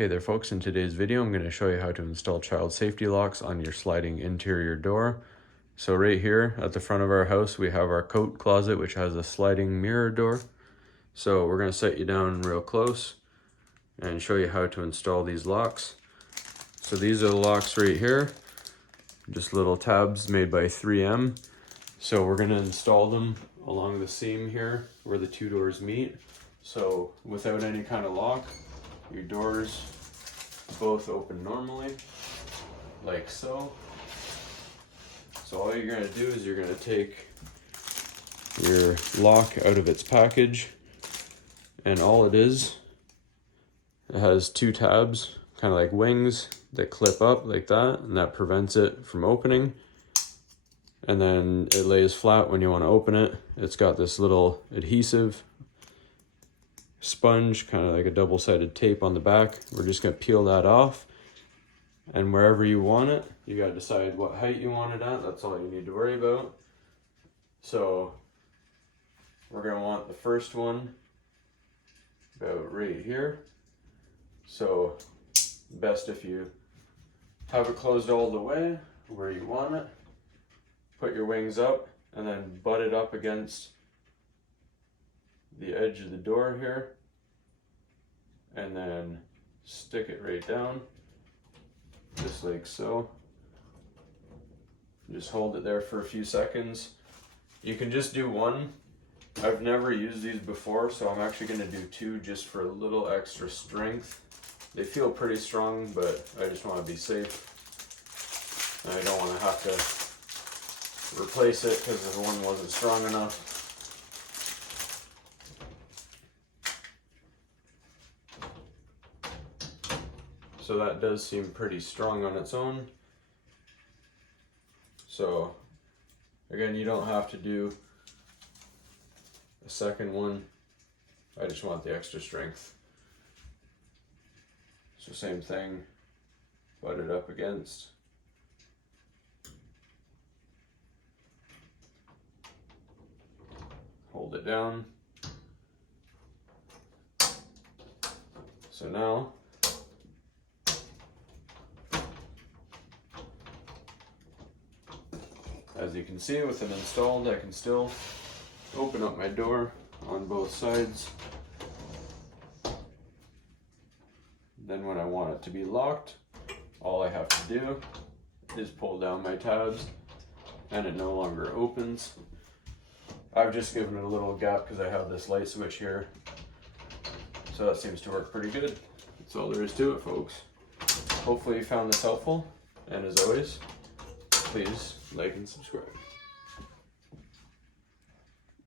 Hey there folks, in today's video I'm going to show you how to install child safety locks on your sliding interior door. So right here at the front of our house we have our coat closet, which has a sliding mirror door. So we're going to set you down real close and show you how to install these locks. So these are the locks right here, just little tabs made by 3M. So we're going to install them along the seam here where the two doors meet. So without any kind of lock, your doors both open normally, like so. So all you're going to do is you're going to take your lock out of its package, and all it is, it has two tabs, kind of like wings, that clip up like that, and that prevents it from opening. And then it lays flat when you want to open it. It's got this little adhesive sponge, kind of like a double-sided tape on the back. We're just going to peel that off, and wherever you want it, you got to decide what height you want it at. That's all you need to worry about. So we're going to want the first one about right here. So best if you have it closed all the way where you want it. Put your wings up and then butt it up against the edge of the door here, and then stick it right down, just like so. Just hold it there for a few seconds. You can just do one. I've never used these before, so I'm actually going to do two just for a little extra strength. They feel pretty strong, but I just want to be safe. And I don't want to have to replace it because the one wasn't strong enough. So that does seem pretty strong on its own. So again, you don't have to do a second one. I just want the extra strength. So same thing, butt it up against. Hold it down. So now, as you can see, with them installed, I can still open up my door on both sides. Then when I want it to be locked, all I have to do is pull down my tabs and it no longer opens. I've just given it a little gap because I have this light switch here. So that seems to work pretty good. That's all there is to it, folks. Hopefully you found this helpful, and as always, please like and subscribe.